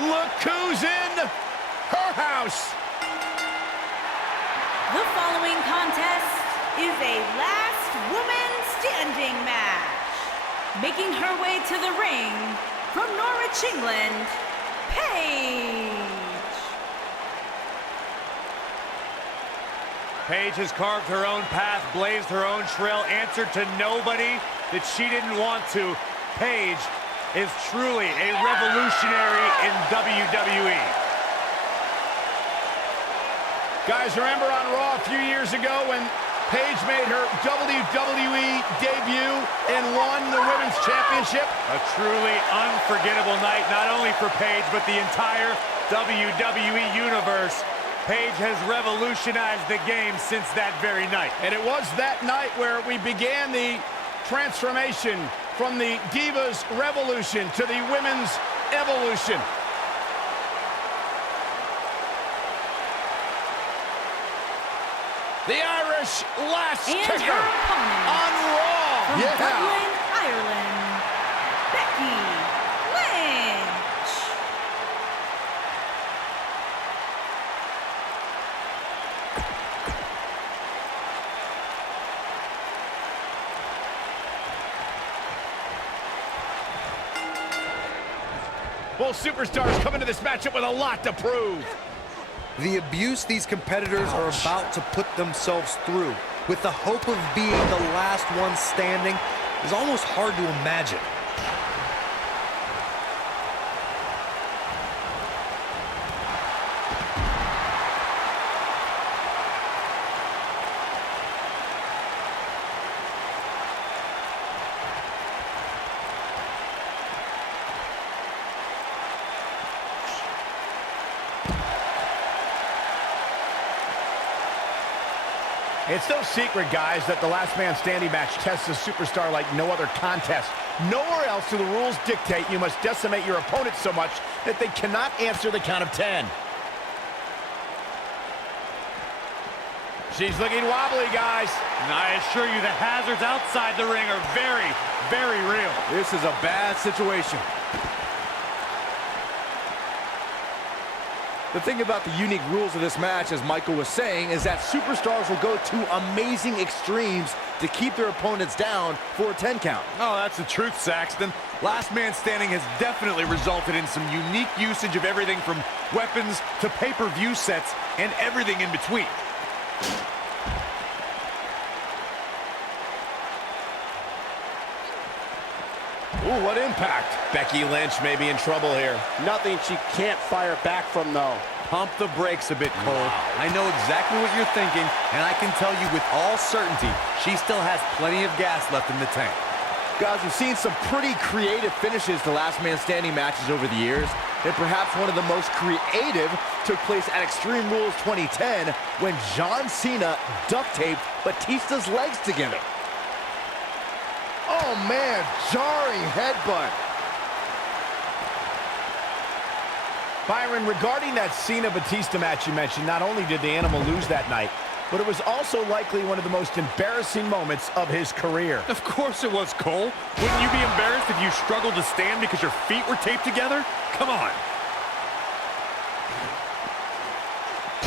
Look who's in her house. The following contest is a last woman standing match. Making her way to the ring from Norwich, England, Paige. Paige has carved her own path, blazed her own trail, answered to nobody that she didn't want to. Paige is truly a revolutionary in WWE. Guys, remember on Raw a few years ago when Paige made her WWE debut and won the Women's Championship? A truly unforgettable night, not only for Paige, but the entire WWE Universe. Paige has revolutionized the game since that very night. And it was that night where we began the transformation from the Divas Revolution to the Women's Evolution. The Irish last kicker her opponent on Raw. from Dublin, Ireland, Becky Lynch. Both superstars come into this matchup with a lot to prove. The abuse these competitors are about to put themselves through with the hope of being the last one standing is almost hard to imagine. It's no secret, guys, that the last man standing match tests a superstar like no other contest. Nowhere else do the rules dictate you must decimate your opponent so much that they cannot answer the count of 10. She's looking wobbly, guys. And I assure you the hazards outside the ring are very, very real. This is a bad situation. The thing about the unique rules of this match, as Michael was saying, is that superstars will go to amazing extremes to keep their opponents down for a 10 count. Oh, that's the truth, Saxton. Last man standing has definitely resulted in some unique usage of everything from weapons to pay-per-view sets and everything in between. Ooh, what impact. Becky Lynch may be in trouble here. Nothing she can't fire back from, though. Pump the brakes a bit, Cole. I know exactly what you're thinking, and I can tell you with all certainty, she still has plenty of gas left in the tank. Guys, we've seen some pretty creative finishes to last man standing matches over the years, and perhaps one of the most creative took place at Extreme Rules 2010 when John Cena duct taped Batista's legs together. Oh, man, jarring headbutt. Byron, regarding that Cena-Batista match you mentioned, not only did the Animal lose that night, but it was also likely one of the most embarrassing moments of his career. Of course it was, Cole. Wouldn't you be embarrassed if you struggled to stand because your feet were taped together? Come on.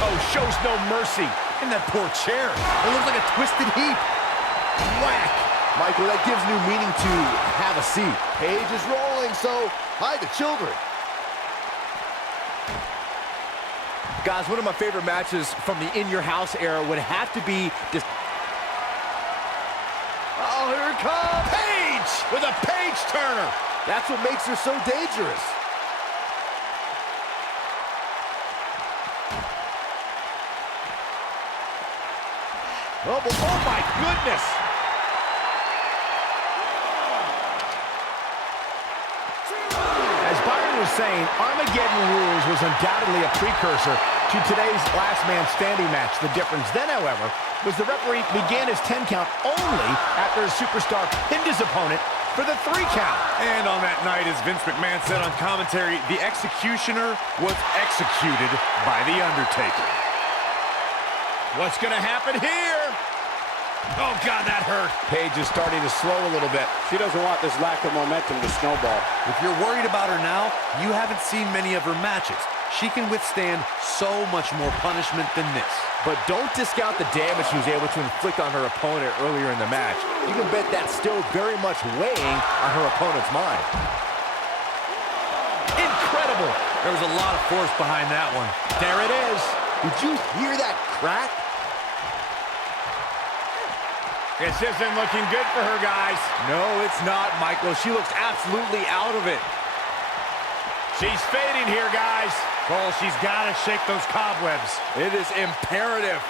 Oh, shows no mercy. And that poor chair. It looks like a twisted heap. Whack. Michael, that gives new meaning to have a seat. Paige is rolling, so hide the children. Guys, one of my favorite matches from the In Your House era would have to be this. Oh, here it comes. Paige with a page turner. That's what makes her so dangerous. Oh my goodness. As Byron was saying, Armageddon Rules was undoubtedly a precursor to today's last man standing match. The difference then, however, was the referee began his 10 count only after a superstar pinned his opponent for the 3 count. And on that night, as Vince McMahon said on commentary, the executioner was executed by The Undertaker. What's going to happen here? Oh, God, that hurt. Paige is starting to slow a little bit. She doesn't want this lack of momentum to snowball. If you're worried about her now, you haven't seen many of her matches. She can withstand so much more punishment than this. But don't discount the damage she was able to inflict on her opponent earlier in the match. You can bet that's still very much weighing on her opponent's mind. Incredible. There was a lot of force behind that one. There it is. Did you hear that crack? This isn't looking good for her, guys. No, it's not, Michael. She looks absolutely out of it. She's fading here, guys. Cole, she's got to shake those cobwebs. It is imperative.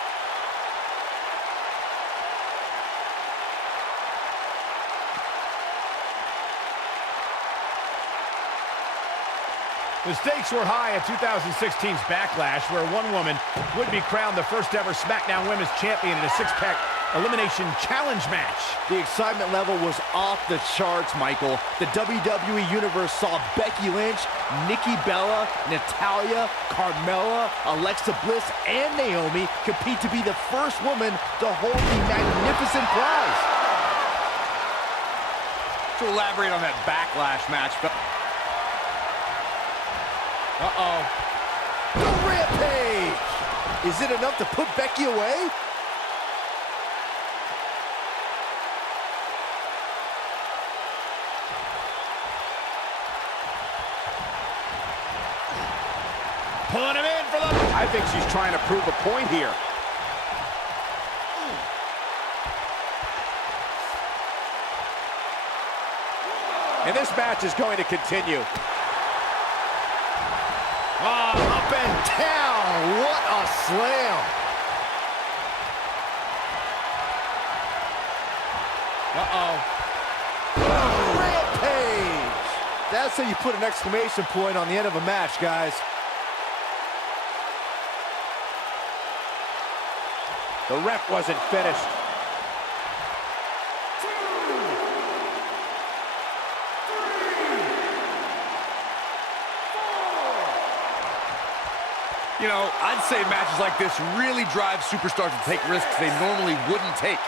The stakes were high at 2016's Backlash, where one woman would be crowned the first ever SmackDown Women's Champion in a six-pack Elimination Challenge match. The excitement level was off the charts, Michael. The WWE Universe saw Becky Lynch, Nikki Bella, Natalya, Carmella, Alexa Bliss, and Naomi compete to be the first woman to hold the magnificent prize. To elaborate on that Backlash match. Uh-oh. The Rampage! Is it enough to put Becky away? Pulling him in for the... I think she's trying to prove a point here. And this match is going to continue. Up and down. What a slam. Rampage. That's how you put an exclamation point on the end of a match, guys. The ref wasn't finished. You know, I'd say matches like this really drive superstars to take risks they normally wouldn't take.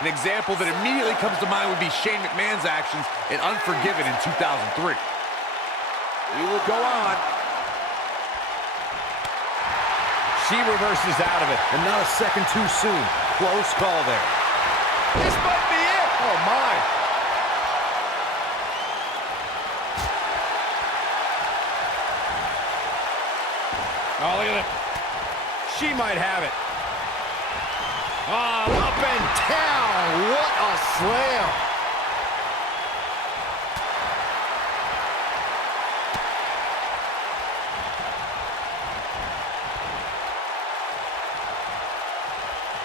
An example that immediately comes to mind would be Shane McMahon's actions in Unforgiven in 2003. We will go on. She reverses out of it. And not a second too soon. Close call there. This might be it. Oh, my. Oh, look at that. She might have it. Oh, up and down. What a slam.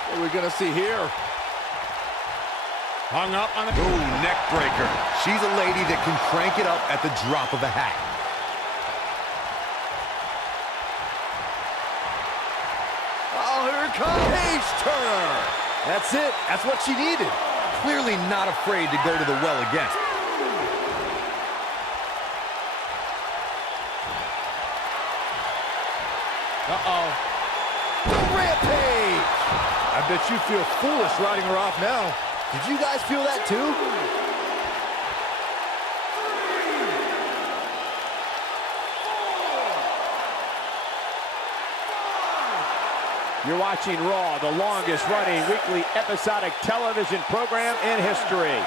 What are we going to see here? Hung up on the... Ooh, neck breaker. She's a lady that can crank it up at the drop of a hat. Oh, here it comes. Paige Turner. That's it. That's what she needed. Clearly not afraid to go to the well again. Uh-oh. The Rampage. I bet you feel foolish riding her off now. Did you guys feel that too? You're watching Raw, the longest-running weekly episodic television program in history.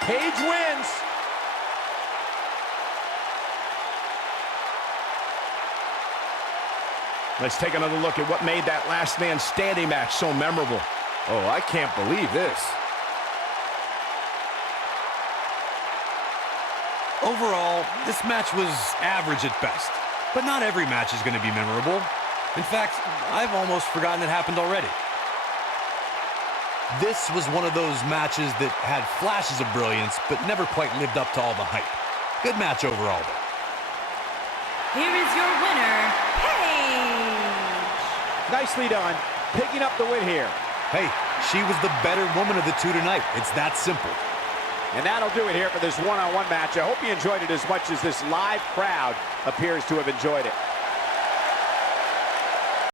Paige wins. Let's take another look at what made that last man standing match so memorable. Oh, I can't believe this. Overall, this match was average at best, but not every match is going to be memorable. In fact, I've almost forgotten it happened already. This was one of those matches that had flashes of brilliance, but never quite lived up to all the hype. Good match overall, though. Here is your winner, Paige. Nicely done, picking up the win here. Hey, she was the better woman of the two tonight. It's that simple. And that'll do it here for this one-on-one match. I hope you enjoyed it as much as this live crowd appears to have enjoyed it.